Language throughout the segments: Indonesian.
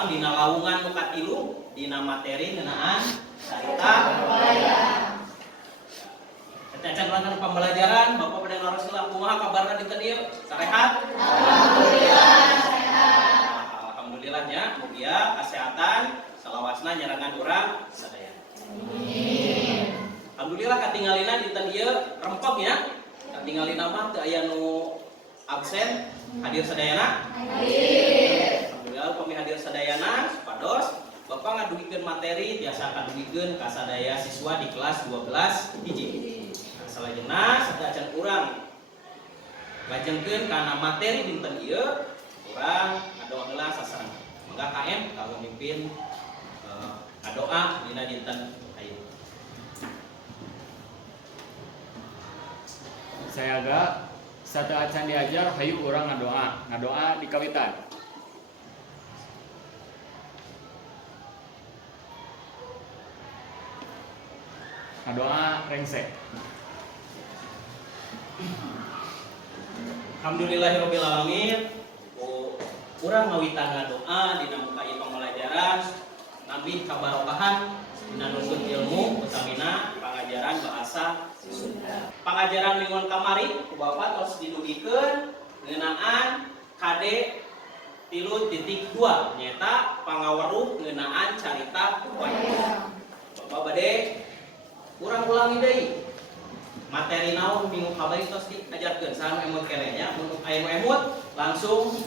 urang dina lawungan nu katilu dina materi ngeunaan carita wayang. Cacan lantaran pembelajaran Bapak pada Rasulullah kumaha kabarna dinten ieu? Sarehat? Alhamdulillah sehat. Alhamdulillahnya mugia kesehatan salawasna nyerangan urang sadaya. Amin. Alhamdulillah katinggalina dinten ieu rempeg nya. Katinggalina mah teu aya nu absen. Hadir sadayana? Hadir. Alhamdulillah upami hadir sadayana supados Bapak ngaduhikeun materi biasa kaduhikeun ka sadaya siswa di kelas 12 hiji. Salajengna sadacan urang ngajengkeun kana materi dinten ieu urang ngadoa heula sasaran. Mangga KM kanggo mimpin ngadoa dina dinten ieu. Saya agak satu acan diajar hayu urang ngadoa di kawitan. Ngadoa rengsek. Alhamdulillahirabbil alamin. Urang ngawitan ngadoa dina muka ieu pembelajaran nabi kabarokahan dina nuntut ilmu utamina pangajaran bahasa Sunda. Pangajaran mingguan kamari ku Bapak tos didugikeun ngeunaan KD 3.2 nyata pangaweruh ngeunaan carita wayang. Bapak bade urang ulangi deui. Materi naon minggu kamari tos diajarkeun saha emut keneh nya mun aya emut langsung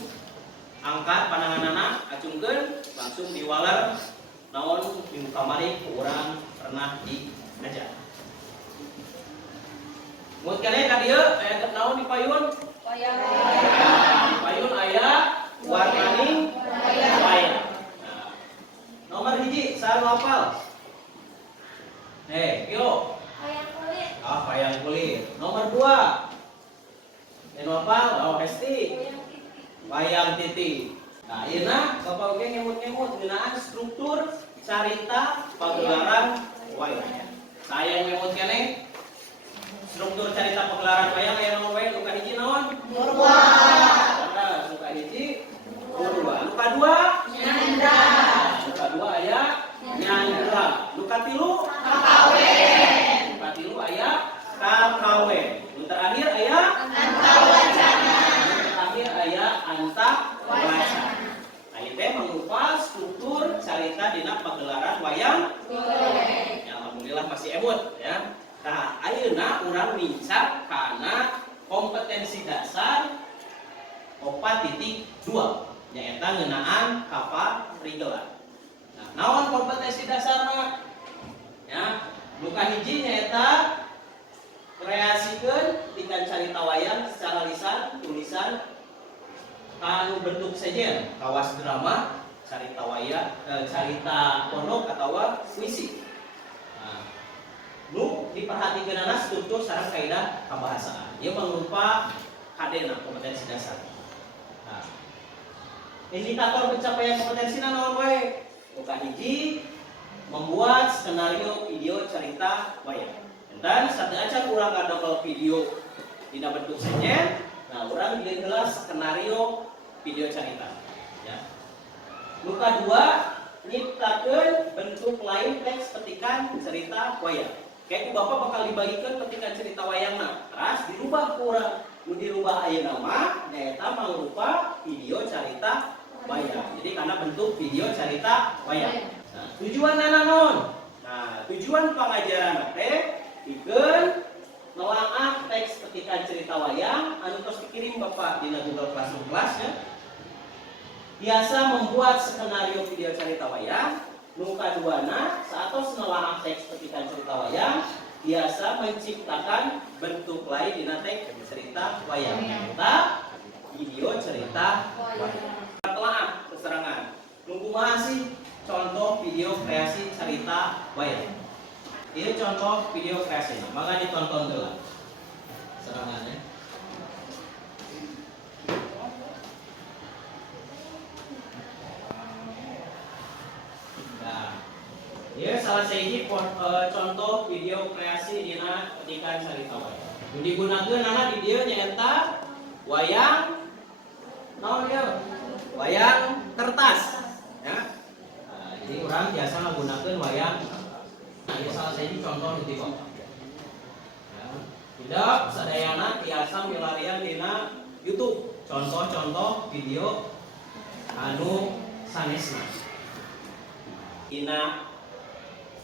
angkat pandanganana acungkeun langsung diwaler naon minggu kamari urang pernah diajar. Mun keneh ka dieu aya naon di payun? Wayang. Di payun aya warnaning wayang. Nah, nomor hiji saha nu hafal? Yo. Wayang kulit. Wayang kulit. Nomor 2. Anu hafal? Hesti. Wayang titi. Nah, ayeuna Bapak oge ngemut-ngemut ngeunaan struktur carita pagelaran wayang. Saya ngemut keneh struktur carita pagelaran wayang aya naon wae? Luka hiji naon? Purwa. Nah, luka hiji purwa. Luka 2 nyandra. Luka 2 aya nyandra. Luka 3 kakawen. Luka 3 aya kakawen. Nu terakhir aya antawacana. Nu terakhir aya antawacana. Nah, ieu teh mangrupa struktur carita dina pagelaran wayang. Ya, alhamdulillah masih emut ya. Nah, ayeuna urang mincak kana kompetensi dasar 4.2 nyaeta ngeunaan kaparigelan. Nah, naon kompetensi dasarna? Ya, nu kahiji nyaeta kreasikeun tingkat carita wayang secara lisan, tulisan anu bentuk sejen, kawas drama, carita wayang, carita pondok atawa puisi. Nu diperhatikeunana struktur sareng kaidah kabahasaan. Ieu mangrupa kadena kompetensi dasar. Nah, indikator pencapaian kompetensina naon wae? Nu kahiji membuat skenario video carita wayang. Dan sadeacan urang ngadongkel video dina bentuk sejen, nah urang bieu heula skenario video carita. Ya. Nu kadua nyiptakeun bentuk lain teks petikan cerita wayang. Kayak Bapak bakal dibagikan ketika cerita wayangna, terus dirubah kurang, dirubah ayeuna mah nyaeta mangrupa video carita wayang. Jadi karena bentuk video carita wayang. Nah, tujuan naon? Nah, tujuan pengajaran teh pikeun nelaah teks petikan cerita wayang anu tos dikirim Bapak dina Google Classroom kelas ya. Biasa membuat skenario video carita wayang. Nu kaduana saatos nelaah teks petikan cerita wayang biasa menciptakan bentuk lain dina teks cerita wayang. Eta video cerita wayang. Telaah keserangan. Nu kumaha sih contoh video kreasi cerita wayang? Ini contoh video kreasi. Maka ditonton dulu. Serangannya. Ya, salah sahiji contoh video kreasi dina petikan carita wayang. Nu digunakeun di dieu nyaeta wayang naon ieu? Wayang kertas. Ya. orang biasa menggunakan wayang. Nah, ini salah satu contoh di Bapak. Ya. Tidak sadayana tiasa milarian dina YouTube. Contoh-contoh video anu sanesna. Dina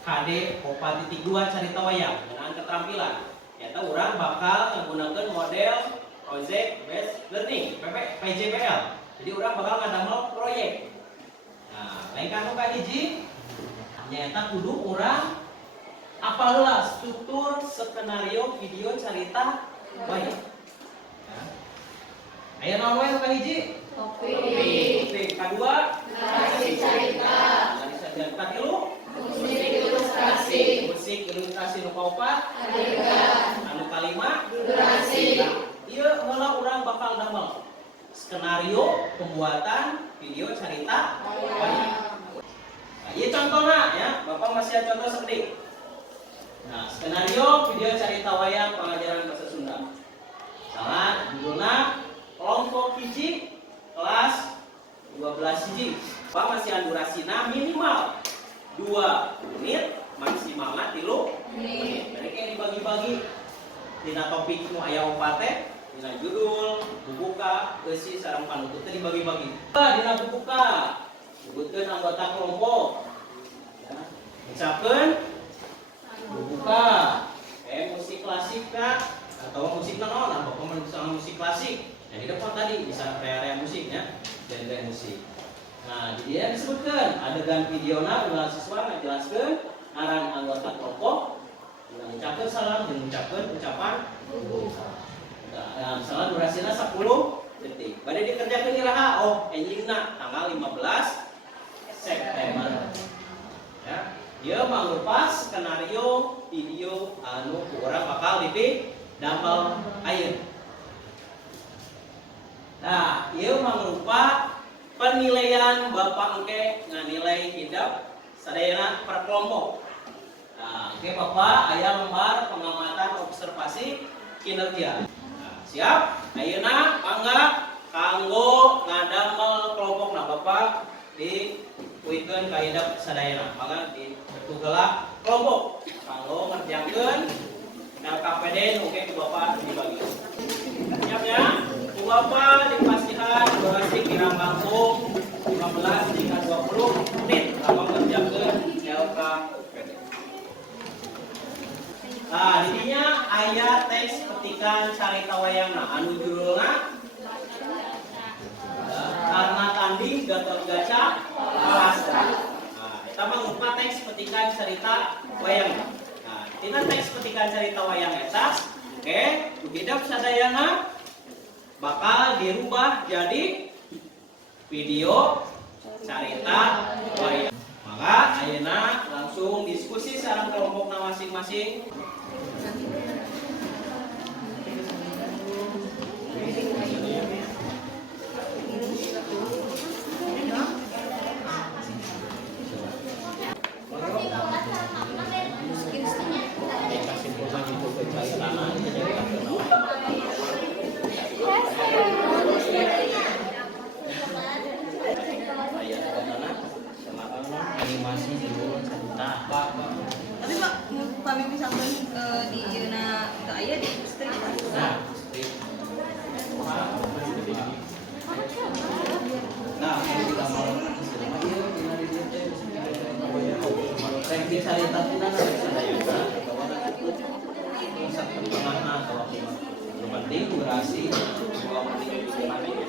HD 4.2 carita wayang dengan keterampilan. Nyata orang bakal menggunakan model Project Based Learning PJBL. Jadi orang bakal ngadamel proyek. Nah, lain kanu ka hiji nyata kudu orang apalah struktur skenario video cerita wayang. Ya. Aya naon wae ka hiji? Topik. Kadua, narasi cerita. Narasi cerita. Katilu, musik ilustrasi nu kaopat adegan. Anu kalima durasi. Ieu heula urang bakal damel skenario pembuatan video cerita wayang. Nah, ieu contohna ya, Bapak masih ada contoh seperti. Nah, skenario video cerita wayang pengajaran bahasa Sunda. Salah judulna kelompok hiji kelas 12 hiji. Bapak masih ada durasina minimal 2 menit, maksimalnya 3 menit. Jadi kayak dibagi-bagi dina topik nu aya opat teh, dina judul, bubuka, eusi sareng panutup teh dibagi-bagi. Dina bubuka, sebutkeun anggota kelompok. Ya. Ucapkeun bubuka, musik klasik kah atau musik naon? Apa pemain musik klasik? Nah, di depan tadi bisa area musiknya, genre musik. Nah, di dia disebutkan adegan videona ulah siswa ngajelaskeun ngaran anggota kelompok, mengucapkan salam dan mengucapkan ucapan bubuka. Nah, misalnya durasinya 10 detik. Bade dikerjakeun iraha? Oh, endingna tanggal 15 September. Ya, dia mangrupa skenario video anu urang bakal dipidamel ayeuna. Nah, ieu mangrupa penilaian Bapak engke nganilai hidup sadayana per kelompok. Nah, oke Bapak aya lembar pengamatan observasi kinerja. Nah, siap? Ayeuna mangga kanggo ngadamel kelompokna Bapak diuikeun ka hidup sadayana. Mangga ditugeula kelompok kanggo ngerjakeun LKPD nu oke ku Bapak dibagi. Siap ya? Ku Bapak dipastikan durasi kirang langkung 15 hingga 20 menit kanggo ngerjakeun LKPD. Nah, didinya aya teks petikan carita wayangna anu judulna Karena Tanding Gatot-Kaca Palastra. Nah, eta mah rupa teks petikan carita wayangna. Nah, tina teks petikan carita wayang eta, oke, hidup sadayana bakal dirubah jadi video carita wayang. Maka ayeuna langsung diskusi sareng kelompokna masing-masing. Animasi dulu cerita. Tapi Pak, kami bisa di Yuna itu aja di strip. Nah, ini juga mau teknik cerita kita sadayana bahwa pusat pertengahan atau penting durasi 2 menit mana ya.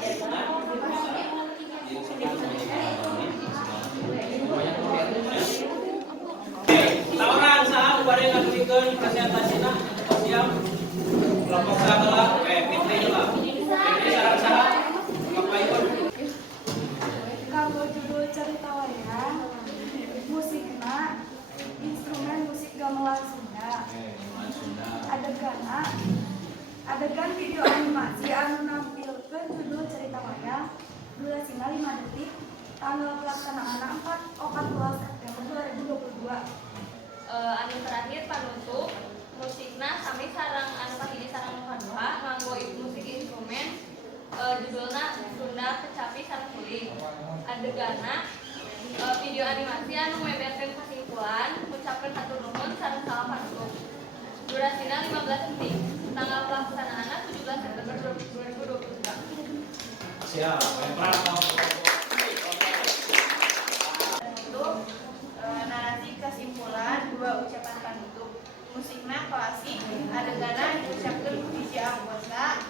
Tawaran saham pada yang diberikan presentasina siap kelompok sahabat Fitri juga Fitri saham ngapain Kalau judul cerita wayang musikna instrumen musik gamelan Sunda adegan video animasi anu nampilkeun judul cerita wayang durasina 5 detik tanggal pelaksanaan 14 September 2022. Anu terakhir panutup musikna sami sareng anu kahiji sareng anu kadua nganggo musik instrumen judulna Sunda Kecapi sareng Kuring. Adegana video animasi anu mebeakeun kasimpulan ngucapkeun hatur nuhun sareng salam pantun. Durasina 15 detik. Tanggal pelaksanaanna 17 September 2023. Siap. Untuk narasi kesimpulan dua ucapan penutup. Musikna klasik, adeganna diucapkan ku hiji anggota.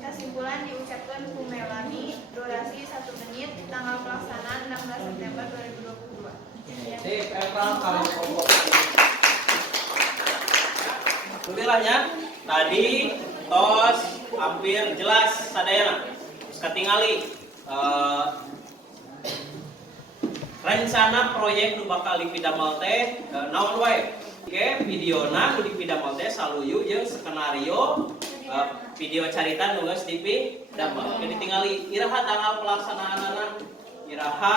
Kesimpulan diucapkan ku Melani, durasi 1 menit, tanggal pelaksanaan 16 September 2022. Sip, Eva kalau kelompok. Alhamdulillahnya tadi tos hampir jelas sadayana. Terus ketingali rencana proyek nu bakal dipidamel teh naon wae. Oke, videona nu dipidamel teh saluyu jeung skenario video carita nu geus dipidamel. Oke, ditingali iraha tanggal pelaksanaanana, iraha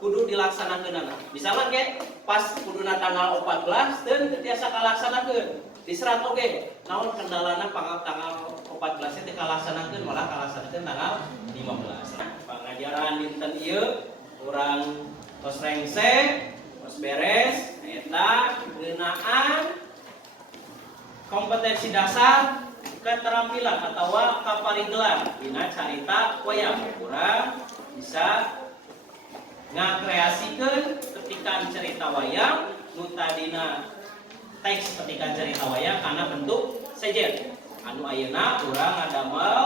kudu dilaksanakeunana. Misalnya ke pas kuduna tanggal 14 dan biasa kalaksanakeun di serat oge naon kendalana tanggal 14 teh kalaksanakeun malah kalaksanakeun tanggal 15. Nah, pengajaran dinten ieu urang tos rengse tos beres eta ngeunaan kompetensi dasar keterampilan atau kaparigelan dina carita wayang. Urang bisa ngakreasikeun petikan cerita wayang nu tadina teks petikan cerita wayang kana bentuk sejen. Anu ayeuna urang ngadamel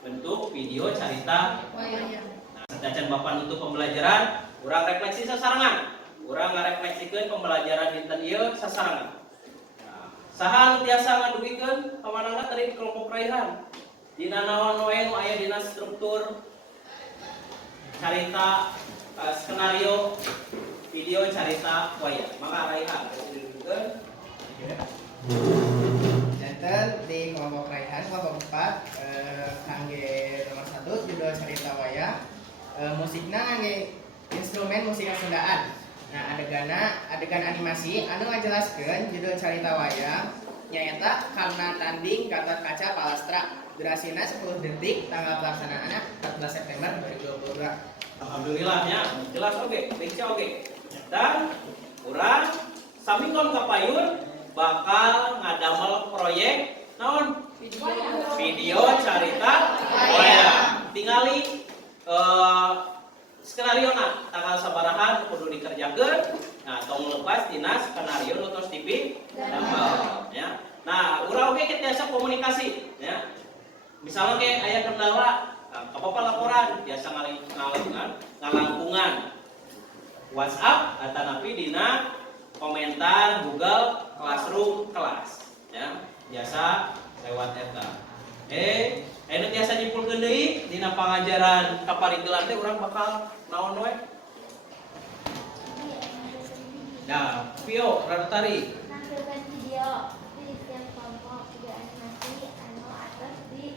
bentuk video carita wayang. Nah, sadacan Bapak nutup pembelajaran, urang refleksi sasarangan. Urang ngarefleksikeun pembelajaran dinten ieu sasarangan. Nah, saha anu tiasa ngadugikeun pamanangna tadi kelompok raihan. Dina naon wae nu aya dina struktur carita skenario video carita wayang. Maka raihan didudukeun. Janten di kelompok raihan kelompok 4 kangge nomor 1 judul carita wayang. Musikna ngangge instrumen musik Sundaan. Nah, adegan animasi anu ngajelaskeun judul carita wayang nyaeta karena tanding Gatot Kaca Palastra. Durasina 10 detik, tanggal pelaksanaanna 14 September 2022. Alhamdulillahnya jelas oge, rinci oge. Dan urang samingkon kapayun bakal ngadamel proyek naon? Video carita wayang. Tingali skenario na tanggal sabaraha kudu dikerjakeun. Nah, tong lepas dina skenario nu tos TV damel ya. Nah, urang oge tiasa komunikasi ya. Misalnya kayak aya kendala, apa laporan biasa ngalangkungan WhatsApp atau napi dina komentar Google Classroom kelas ya biasa lewat eta. Anu tiasa nyimpulkeun deui dina pangajaran kaparigelan teh urang bakal naon we? Nah, Pio Radutari. Nampilkan video di setiap kelompok video animasi anu atas di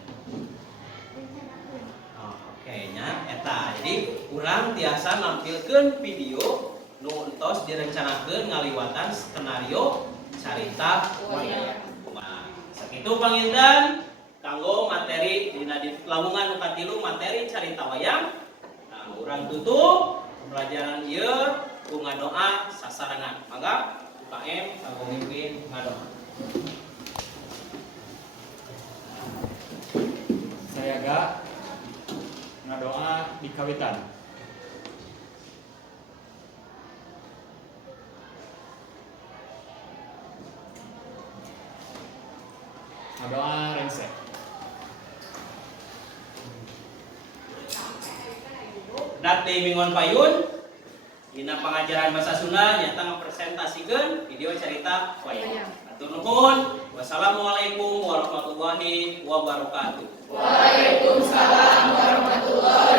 rencanakeun. Oke nya eta. Jadi urang tiasa nampilkeun video nu entos direncanakeun ngaliwatan skenario carita wayang. Nah, sakitu panginten kanggo materi dina lamungan nu katilu materi carita wayang. Nah, urang tutup pembelajaran ieu ku ngadoa sasarangan. Mangga UKM kanggo mimpin ngadoa. Saya gak ngadoa di kawitan. Ngadoa rengse. Dat di Mingon Payun dina pangajaran bahasa Sunda nyata ngapresentasikan video cerita wayang. Atur nuhun. Wassalamualaikum warahmatullahi wabarakatuh. Waalaikumsalam warahmatullahi